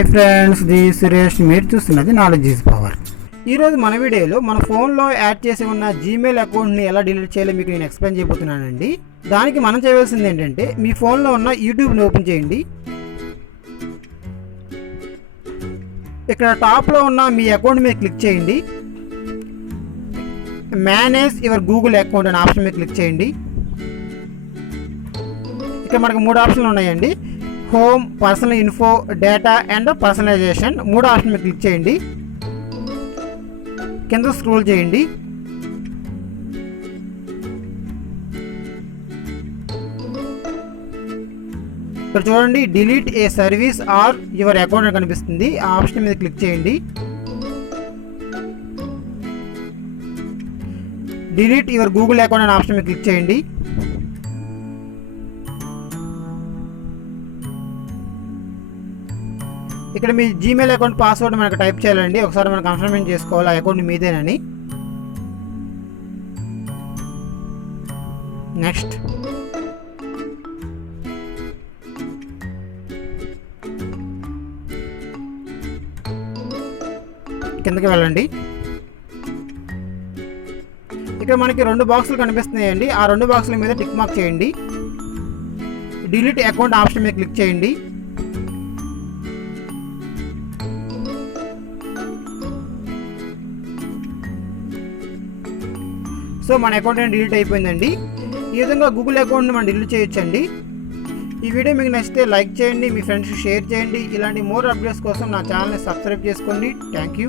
Hi friends, the Suresh. మీరు చూస్తున్నది knowledge is power. ఈరోజు మన వీడియోలో మన ఫోన్లో యాడ్ చేసి ఉన్న జీమెయిల్ అకౌంట్ని ఎలా డిలీట్ చేయాలో మీకు నేను ఎక్స్ప్లెయిన్ చేయబోతున్నానండి. దానికి మనం చేయవలసింది ఏంటంటే, మీ ఫోన్లో ఉన్న యూట్యూబ్ని ఓపెన్ చేయండి. ఇక్కడ టాప్లో ఉన్న మీ అకౌంట్ మీద క్లిక్ చేయండి. మేనేజ్ యువర్ గూగుల్ అకౌంట్ అనే ఆప్షన్ మీద క్లిక్ చేయండి. ఇక్కడ మనకు 3 ఆప్షన్లు ఉన్నాయండి. Home, personal info, data and personalization. 3 option మీద క్లిక్ చేయండి. కింద స్క్రోల్ చేయండి. ఇక్కడ చూడండి, delete a service or your account అని కనిపిస్తుంది. ఆ ఆప్షన్ మీద క్లిక్ చేయండి. డిలీట్ యువర్ గూగుల్ అకౌంట్ అనే ఆప్షన్ మీద క్లిక్ చేయండి. ఇక్కడ మీ జీమెయిల్ అకౌంట్ పాస్వర్డ్ మనకు టైప్ చేయాలండి. ఒకసారి మనం కన్ఫర్మేషన్ చేసుకోవాలి ఆ అకౌంట్ మీదేనని. నెక్స్ట్ కిందకి వెళ్ళండి. ఇక్కడ మనకి 2 బాక్సులు కనిపిస్తున్నాయండి. ఆ 2 బాక్సుల మీద టిక్ మార్క్ చేయండి. డిలీట్ అకౌంట్ ఆప్షన్ మీద క్లిక్ చేయండి. సో మన అకౌంట్ అనేది డిలీట్ అయిపోయిందండి. ఈ విధంగా గూగుల్ అకౌంట్ని మనం డిలీట్ చేయొచ్చండి. ఈ వీడియో మీకు నచ్చితే లైక్ చేయండి, మీ ఫ్రెండ్స్కి షేర్ చేయండి. ఇలాంటి మోర్ అప్డేట్స్ కోసం నా ఛానల్ని సబ్స్క్రైబ్ చేసుకోండి. Thank you.